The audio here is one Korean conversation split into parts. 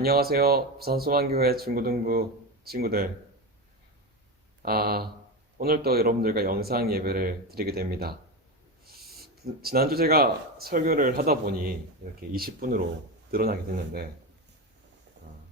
안녕하세요. 부산 소망교회 중고등부 친구들. 오늘 또 여러분들과 영상 예배를 드리게 됩니다. 지난주 제가 설교를 하다 보니 이렇게 20분으로 늘어나게 됐는데,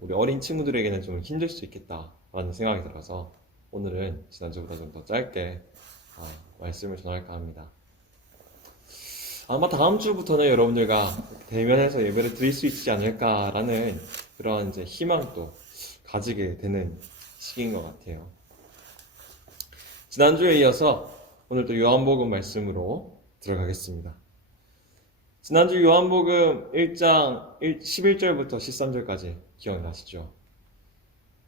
우리 어린 친구들에게는 좀 힘들 수 있겠다라는 생각이 들어서 오늘은 지난주보다 좀 더 짧게 말씀을 전할까 합니다. 아마 다음 주부터는 여러분들과 대면해서 예배를 드릴 수 있지 않을까라는 그런 이제 희망도 가지게 되는 시기인 것 같아요. 지난주에 이어서 오늘 또 요한복음 말씀으로 들어가겠습니다. 지난주 요한복음 1장 11절부터 13절까지 기억나시죠?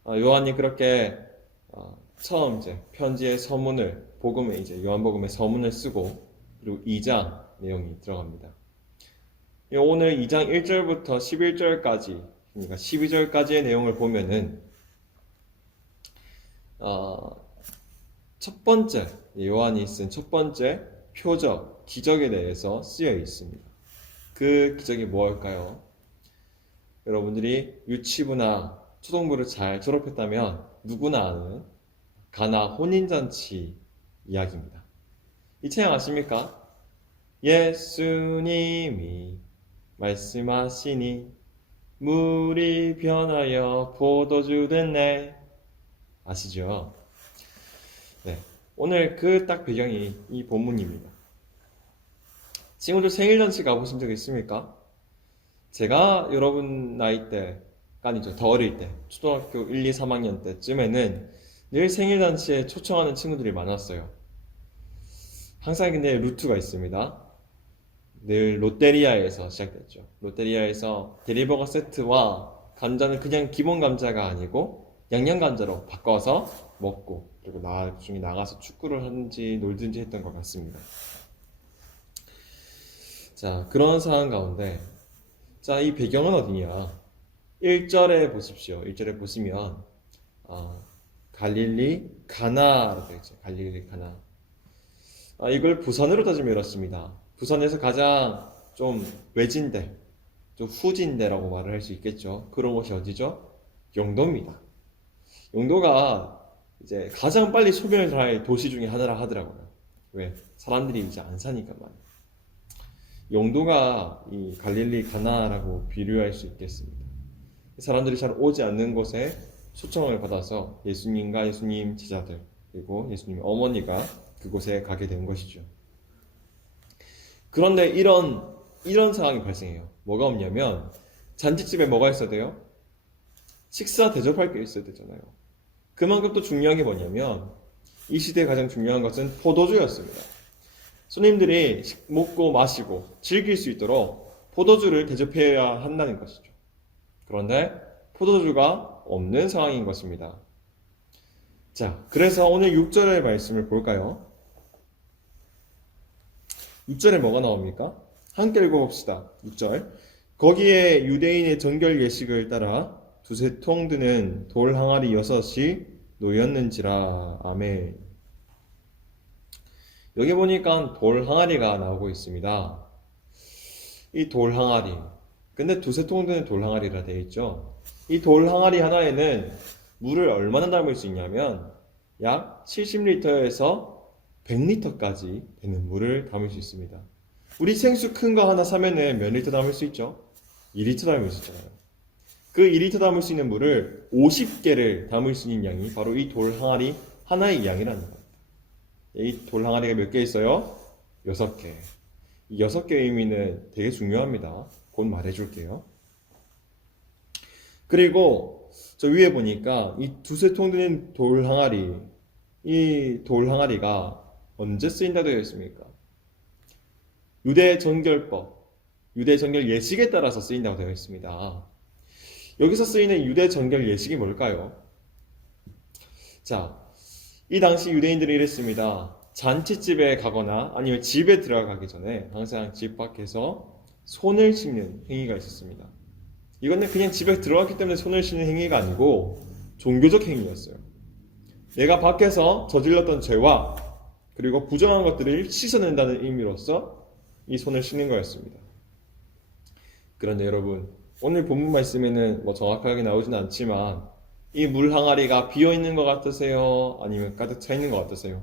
요한이 그렇게 처음 이제 편지의 서문을 복음에 이제 요한복음의 서문을 쓰고 그리고 2장 내용이 들어갑니다. 오늘 2장 1절부터 11절까지, 그러니까 12절까지의 내용을 보면은 첫 번째, 요한이 쓴 첫 번째 표적, 기적에 대해서 쓰여 있습니다. 그 기적이 무엇일까요? 여러분들이 유치부나 초등부를 잘 졸업했다면 누구나 아는 가나 혼인잔치 이야기입니다. 이 찬양 아십니까? 예수님이 말씀하시니 물이 변하여 포도주 됐네. 아시죠? 네. 오늘 그 딱 배경이 이 본문입니다. 친구들 생일잔치 가보신 적 있습니까? 제가 여러분 나이 때, 아니죠, 더 어릴 때, 초등학교 1, 2, 3학년 때쯤에는 늘 생일잔치에 초청하는 친구들이 많았어요. 항상 근데 루트가 있습니다. 늘 롯데리아에서 시작됐죠. 롯데리아에서 대리버거 세트와 감자는 그냥 기본 감자가 아니고 양념 감자로 바꿔서 먹고 그리고 나중에 나가서 축구를 하든지 놀든지 했던 것 같습니다. 자, 그런 상황 가운데 자, 이 배경은 어디냐? 1절에 보십시오. 1절에 보시면 갈릴리 가나라고 되어 있죠. 갈릴리 가나. 이걸 부산으로 따지면 이렇습니다. 부산에서 가장 좀 외진데, 좀 후진데라고 말을 할 수 있겠죠. 그런 곳이 어디죠? 영도입니다. 영도가 이제 가장 빨리 소멸을 할 도시 중에 하나라 하더라고요. 왜? 사람들이 이제 안 사니까 말이에요. 영도가 이 갈릴리 가나라고 비유할 수 있겠습니다. 사람들이 잘 오지 않는 곳에 초청을 받아서 예수님과 예수님 제자들 그리고 예수님 어머니가 그곳에 가게 된 것이죠. 그런데 이런 상황이 발생해요. 뭐가 없냐면 잔치집에 뭐가 있어야 돼요? 식사 대접할 게 있어야 되잖아요. 그만큼 또 중요한 게 뭐냐면 이 시대에 가장 중요한 것은 포도주였습니다. 손님들이 먹고 마시고 즐길 수 있도록 포도주를 대접해야 한다는 것이죠. 그런데 포도주가 없는 상황인 것입니다. 자, 그래서 오늘 6절의 말씀을 볼까요? 6절에 뭐가 나옵니까? 함께 읽어봅시다. 6절. 거기에 유대인의 정결 예식을 따라 두세 통 드는 돌 항아리 6이 놓였는지라. 아멘. 여기 보니까 돌 항아리가 나오고 있습니다. 이 돌 항아리. 근데 두세 통 드는 돌 항아리라 되어 있죠. 이 돌 항아리 하나에는 물을 얼마나 담을 수 있냐면 약 70리터에서 100리터까지 되는 물을 담을 수 있습니다. 우리 생수 큰 거 하나 사면은 몇 리터 담을 수 있죠? 2리터 담을 수 있잖아요. 그 2리터 담을 수 있는 물을 50개를 담을 수 있는 양이 바로 이 돌 항아리 하나의 양이라는 겁니다. 이 돌 항아리가 몇 개 있어요? 6개. 이 6개의 의미는 되게 중요합니다. 곧 말해줄게요. 그리고 저 위에 보니까 이 두세 통 드는 돌 항아리, 이 돌 항아리가 언제 쓰인다고 되어 있습니까? 유대 정결법, 유대 정결 예식에 따라서 쓰인다고 되어 있습니다. 여기서 쓰이는 유대 정결 예식이 뭘까요? 자, 이 당시 유대인들이 이랬습니다. 잔치집에 가거나 아니면 집에 들어가기 전에 항상 집 밖에서 손을 씻는 행위가 있었습니다. 이거는 그냥 집에 들어갔기 때문에 손을 씻는 행위가 아니고 종교적 행위였어요. 내가 밖에서 저질렀던 죄와 그리고 부정한 것들을 씻어낸다는 의미로서 이 손을 씻는 거였습니다. 그런데 여러분, 오늘 본문 말씀에는 뭐 정확하게 나오진 않지만 이 물 항아리가 비어 있는 것 같으세요? 아니면 가득 차 있는 것 같으세요?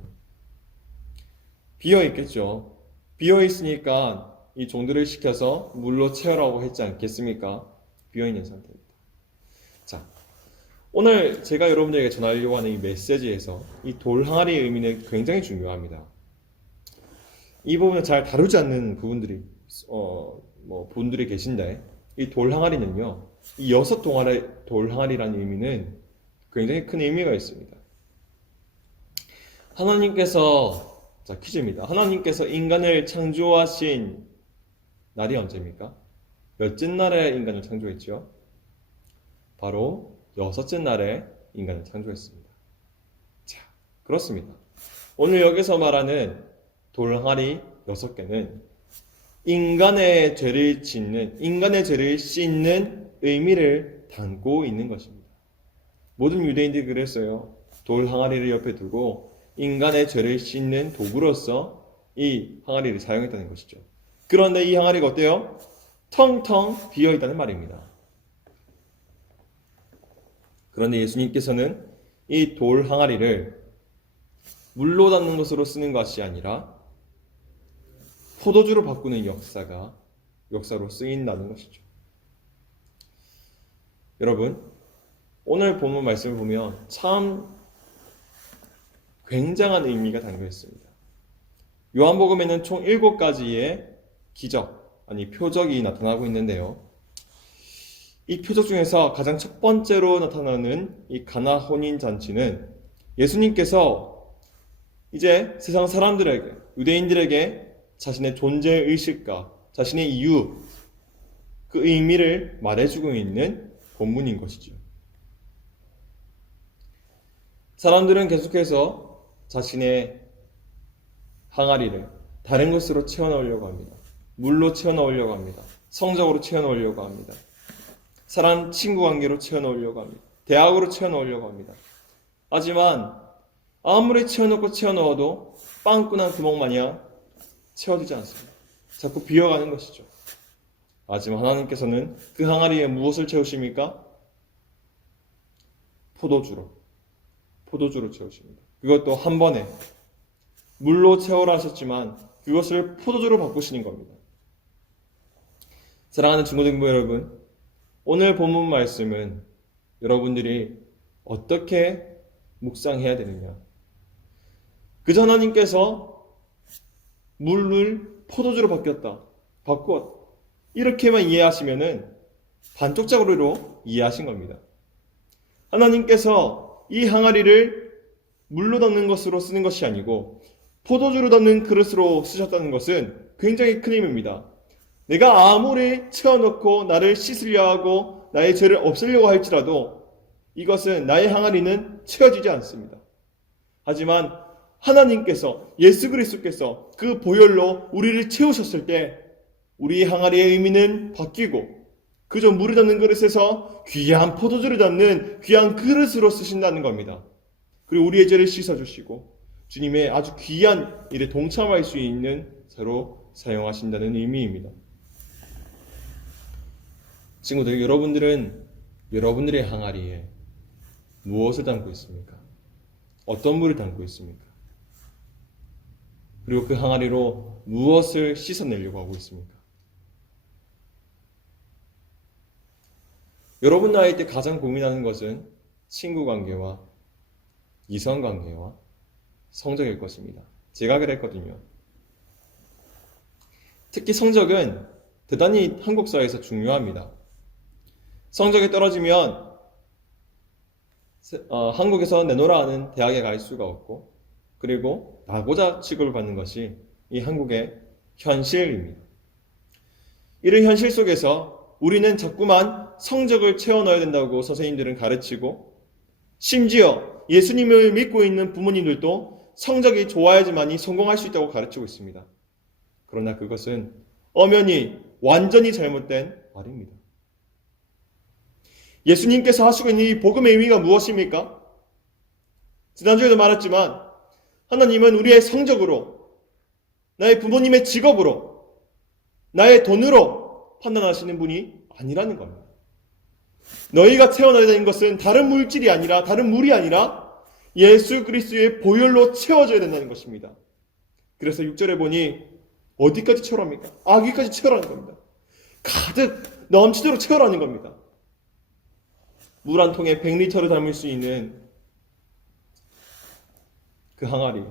비어 있겠죠. 비어 있으니까 이 종들을 시켜서 물로 채우라고 했지 않겠습니까? 비어 있는 상태입니다. 자, 오늘 제가 여러분들에게 전하려고 하는 이 메시지에서 이 돌 항아리의 의미는 굉장히 중요합니다. 이 부분을 잘 다루지 않는 부분들이 분들이 계신데 이 돌 항아리는요, 이 6 돌 항아리라는 의미는 굉장히 큰 의미가 있습니다. 하나님께서, 자, 퀴즈입니다. 하나님께서 인간을 창조하신 날이 언제입니까? 몇째 날에 인간을 창조했죠? 바로 6째 날에 인간을 창조했습니다. 자, 그렇습니다. 오늘 여기서 말하는 돌 항아리 6개는 인간의 죄를 씻는 의미를 담고 있는 것입니다. 모든 유대인들이 그랬어요. 돌 항아리를 옆에 두고 인간의 죄를 씻는 도구로서 이 항아리를 사용했다는 것이죠. 그런데 이 항아리가 어때요? 텅텅 비어 있다는 말입니다. 그런데 예수님께서는 이 돌 항아리를 물로 담는 것으로 쓰는 것이 아니라 포도주로 바꾸는 역사로 쓰인다는 것이죠. 여러분, 오늘 본문 말씀을 보면 참 굉장한 의미가 담겨 있습니다. 요한복음에는 총 7가지의 기적, 표적이 나타나고 있는데요. 이 표적 중에서 가장 첫 번째로 나타나는 이 가나 혼인 잔치는 예수님께서 이제 세상 사람들에게, 유대인들에게 자신의 존재 의식과 자신의 이유, 그 의미를 말해주고 있는 본문인 것이죠. 사람들은 계속해서 자신의 항아리를 다른 것으로 채워넣으려고 합니다. 물로 채워넣으려고 합니다. 성적으로 채워넣으려고 합니다. 사람 친구 관계로 채워넣으려고 합니다. 대학으로 채워넣으려고 합니다. 하지만 아무리 채워넣어도 빵꾸난 구멍 마냥 채워지지 않습니다. 자꾸 비어가는 것이죠. 하지만 하나님께서는 그 항아리에 무엇을 채우십니까? 포도주로 채우십니다. 그것도 한 번에 물로 채우라 하셨지만 그것을 포도주로 바꾸시는 겁니다. 사랑하는 중고등부 여러분, 오늘 본문 말씀은 여러분들이 어떻게 묵상해야 되느냐? 그저 하나님께서 물을 포도주로 바꾸었다. 이렇게만 이해하시면은 반쪽짜리로 이해하신 겁니다. 하나님께서 이 항아리를 물로 담는 것으로 쓰는 것이 아니고 포도주로 담는 그릇으로 쓰셨다는 것은 굉장히 큰 의미입니다. 내가 아무리 채워넣고 나를 씻으려 하고 나의 죄를 없애려고 할지라도 이것은 나의 항아리는 채워지지 않습니다. 하지만 하나님께서, 예수 그리스도께서 그 보혈로 우리를 채우셨을 때 우리의 항아리의 의미는 바뀌고 그저 물을 담는 그릇에서 귀한 포도주를 담는 귀한 그릇으로 쓰신다는 겁니다. 그리고 우리의 죄를 씻어주시고 주님의 아주 귀한 일에 동참할 수 있는 자로 사용하신다는 의미입니다. 친구들, 여러분들은 여러분들의 항아리에 무엇을 담고 있습니까? 어떤 물을 담고 있습니까? 그리고 그 항아리로 무엇을 씻어내려고 하고 있습니까? 여러분 나이 때 가장 고민하는 것은 친구 관계와 이성 관계와 성적일 것입니다. 제가 그랬거든요. 특히 성적은 대단히 한국 사회에서 중요합니다. 성적이 떨어지면 한국에서 내놓으라 하는 대학에 갈 수가 없고 그리고 나고자 취급을 받는 것이 이 한국의 현실입니다. 이런 현실 속에서 우리는 자꾸만 성적을 채워 넣어야 된다고 선생님들은 가르치고 심지어 예수님을 믿고 있는 부모님들도 성적이 좋아야지만이 성공할 수 있다고 가르치고 있습니다. 그러나 그것은 엄연히 완전히 잘못된 말입니다. 예수님께서 하시고 있는 이 복음의 의미가 무엇입니까? 지난주에도 말했지만 하나님은 우리의 성적으로, 나의 부모님의 직업으로, 나의 돈으로 판단하시는 분이 아니라는 겁니다. 너희가 채워내야 되는 것은 다른 물질이 아니라, 다른 물이 아니라 예수 그리스도의 보혈로 채워져야 된다는 것입니다. 그래서 6절에 보니 어디까지 채우랍니까? 아귀까지 채우라는 겁니다. 가득 넘치도록 채우라는 겁니다. 물 한 통에 100리터를 담을 수 있는 그 항아리,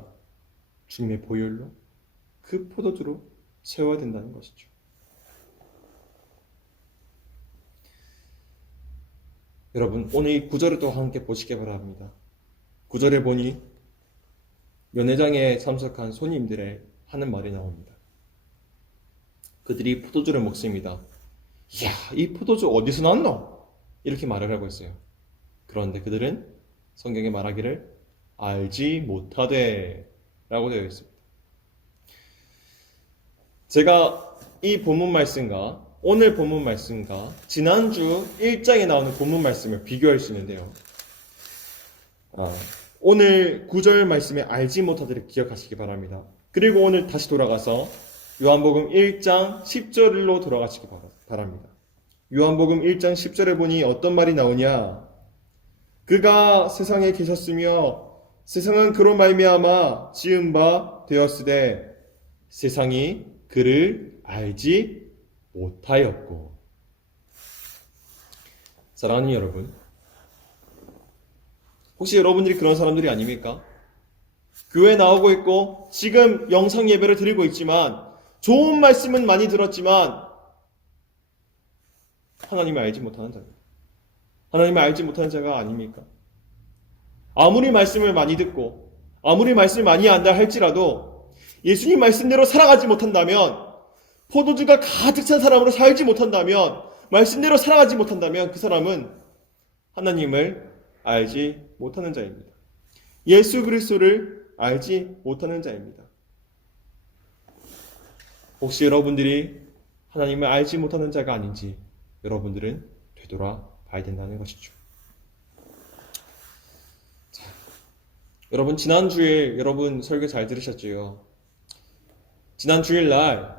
주님의 보혈로, 그 포도주로 채워야 된다는 것이죠. 여러분, 오늘 이 구절을 또 함께 보시기 바랍니다. 구절에 보니 연회장에 참석한 손님들의 하는 말이 나옵니다. 그들이 포도주를 먹습니다. 이야, 이 포도주 어디서 났노? 이렇게 말을 하고 있어요. 그런데 그들은 성경에 말하기를 알지 못하되 라고 되어 있습니다. 제가 이 본문 말씀과 오늘 본문 말씀과 지난주 1장에 나오는 본문 말씀을 비교할 수 있는데요. 오늘 9절 말씀에 알지 못하기를 기억하시기 바랍니다. 그리고 오늘 다시 돌아가서 요한복음 1장 10절로 돌아가시기 바랍니다. 요한복음 1장 10절에 보니 어떤 말이 나오냐? 그가 세상에 계셨으며 세상은 그로 말미암아 지은 바 되었으되 세상이 그를 알지 못하였고. 사랑하는 여러분, 혹시 여러분들이 그런 사람들이 아닙니까? 교회 나오고 있고 지금 영상 예배를 드리고 있지만 좋은 말씀은 많이 들었지만 하나님을 알지 못하는 자입니다. 하나님을 알지 못하는 자가 아닙니까? 아무리 말씀을 많이 듣고 아무리 말씀을 많이 안다 할지라도 예수님 말씀대로 살아가지 못한다면, 포도주가 가득 찬 사람으로 살지 못한다면, 말씀대로 살아가지 못한다면 그 사람은 하나님을 알지 못하는 자입니다. 예수 그리스도를 알지 못하는 자입니다. 혹시 여러분들이 하나님을 알지 못하는 자가 아닌지 여러분들은 되돌아봐야 된다는 것이죠. 자, 여러분, 지난주에 여러분 설교 잘 들으셨죠? 지난 주일날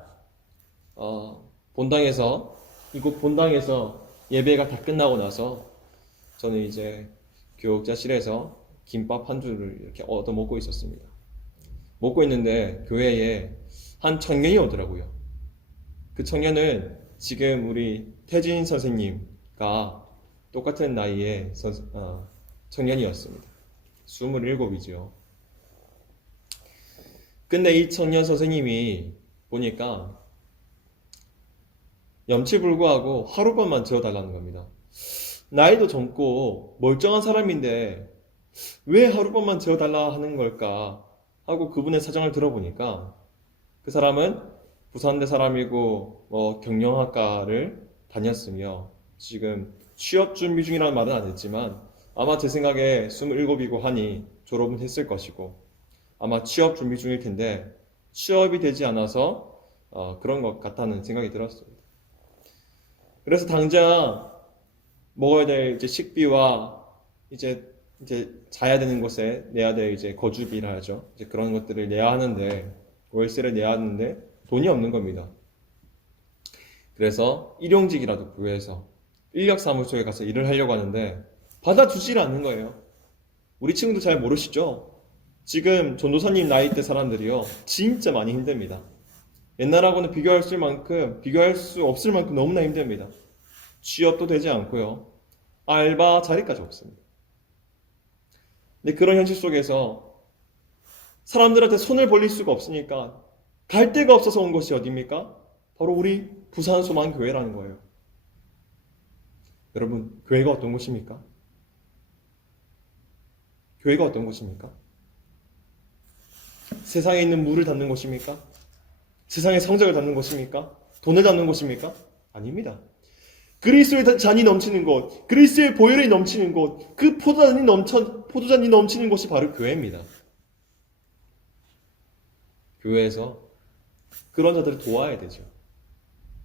이곳 본당에서 예배가 다 끝나고 나서 저는 이제 교육자실에서 김밥 한 줄을 이렇게 얻어 먹고 있었습니다. 먹고 있는데 교회에 한 청년이 오더라고요. 그 청년은 지금 우리 태진 선생님과 똑같은 나이의 청년이었습니다. 27이죠. 근데 이 청년 선생님이 보니까 염치불구하고 하룻밤만 재워달라는 겁니다. 나이도 젊고 멀쩡한 사람인데 왜 하룻밤만 재워달라 하는 걸까 하고 그분의 사정을 들어보니까 그 사람은 부산대 사람이고 경영학과를 다녔으며 지금 취업 준비 중이라는 말은 안 했지만 아마 제 생각에 27이고 하니 졸업은 했을 것이고 아마 취업 준비 중일 텐데 취업이 되지 않아서 그런 것 같다는 생각이 들었습니다. 그래서 당장 먹어야 될 이제 식비와 이제 자야 되는 곳에 내야 될 이제 거주비라 하죠. 이제 그런 것들을 내야 하는데, 월세를 내야 하는데 돈이 없는 겁니다. 그래서 일용직이라도 구해서 인력사무소에 가서 일을 하려고 하는데 받아주질 않는 거예요. 우리 친구도 잘 모르시죠? 지금 전도사님 나이대 사람들이요, 진짜 많이 힘듭니다. 옛날하고는 비교할 수 없을 만큼 너무나 힘듭니다. 취업도 되지 않고요, 알바 자리까지 없습니다. 근데 그런 현실 속에서 사람들한테 손을 벌릴 수가 없으니까 갈 데가 없어서 온 곳이 어디입니까? 바로 우리 부산소망교회라는 거예요. 여러분, 교회가 어떤 곳입니까? 교회가 어떤 곳입니까? 세상에 있는 물을 담는 곳입니까? 세상의 성적을 담는 곳입니까? 돈을 담는 곳입니까? 아닙니다. 그리스도의 잔이 넘치는 곳, 그리스도의 보혈이 넘치는 곳, 그 포도잔이 넘치는 곳이 바로 교회입니다. 교회에서 그런 자들을 도와야 되죠.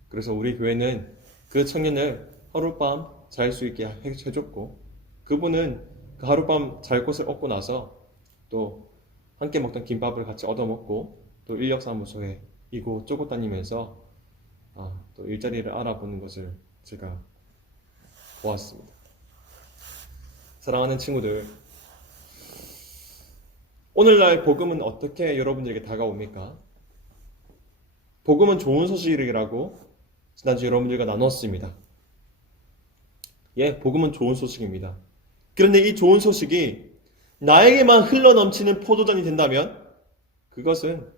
그래서 우리 교회는 그 청년을 하룻밤 잘 수 있게 해줬고, 그분은 그 하룻밤 잘 곳을 얻고 나서 또 함께 먹던 김밥을 같이 얻어먹고 또 인력사무소에 이곳저곳 다니면서 또 일자리를 알아보는 것을 제가 보았습니다. 사랑하는 친구들, 오늘날 복음은 어떻게 여러분들에게 다가옵니까? 복음은 좋은 소식이라고 지난주 여러분들과 나눴습니다. 예, 복음은 좋은 소식입니다. 그런데 이 좋은 소식이 나에게만 흘러넘치는 포도전이 된다면 그것은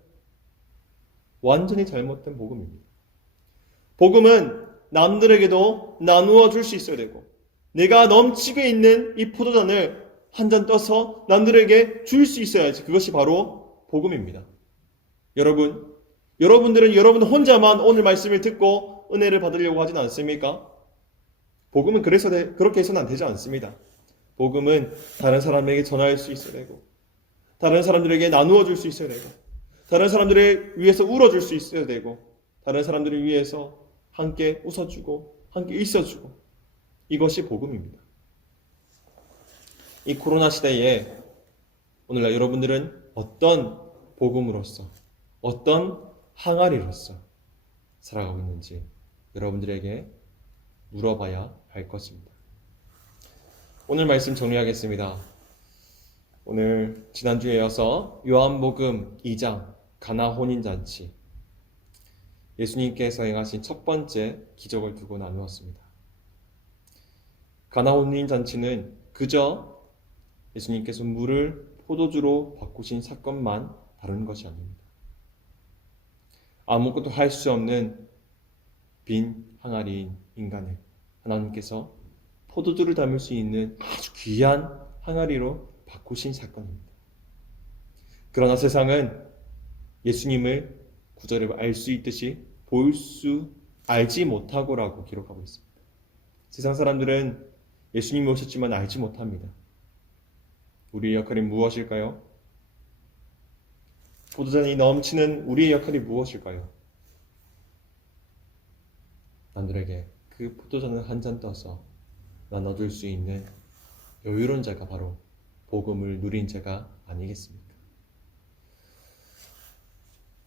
완전히 잘못된 복음입니다. 복음은 남들에게도 나누어 줄 수 있어야 되고, 내가 넘치고 있는 이 포도전을 한 잔 떠서 남들에게 줄 수 있어야지. 그것이 바로 복음입니다. 여러분들은 여러분 혼자만 오늘 말씀을 듣고 은혜를 받으려고 하진 않습니까? 복음은 그렇게 해서는 안 되지 않습니다. 복음은 다른 사람에게 전할 수 있어야 되고, 다른 사람들에게 나누어 줄 수 있어야 되고, 다른 사람들을 위해서 울어줄 수 있어야 되고, 다른 사람들을 위해서 함께 웃어주고 함께 있어주고, 이것이 복음입니다. 이 코로나 시대에 오늘날 여러분들은 어떤 복음으로서, 어떤 항아리로서 살아가고 있는지 여러분들에게 물어봐야 할 것입니다. 오늘 말씀 정리하겠습니다. 오늘 지난주에 이어서 요한복음 2장 가나 혼인잔치, 예수님께서 행하신 첫 번째 기적을 두고 나누었습니다. 가나 혼인잔치는 그저 예수님께서 물을 포도주로 바꾸신 사건만 다루는 것이 아닙니다. 아무것도 할 수 없는 빈 항아리인 인간을 하나님께서 포도주를 담을 수 있는 아주 귀한 항아리로 바꾸신 사건입니다. 그러나 세상은 예수님을 구절에 알 수 있듯이 알지 못하고라고 기록하고 있습니다. 세상 사람들은 예수님이 오셨지만 알지 못합니다. 우리의 역할이 무엇일까요? 포도잔이 넘치는 우리의 역할이 무엇일까요? 남들에게 그 포도잔을 한 잔 떠서 나눠줄 수 있는 여유로운 자가 바로 복음을 누린 자가 아니겠습니까?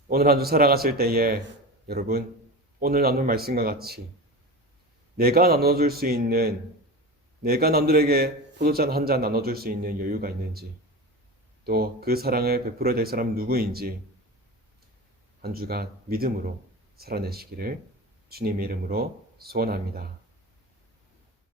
오늘 한 주 살아가실 때에 여러분, 오늘 나눌 말씀과 같이 내가 나눠줄 수 있는, 내가 남들에게 포도잔 한 잔 나눠줄 수 있는 여유가 있는지, 또 그 사랑을 베풀어야 될 사람은 누구인지 한 주간 믿음으로 살아내시기를 주님의 이름으로 소원합니다.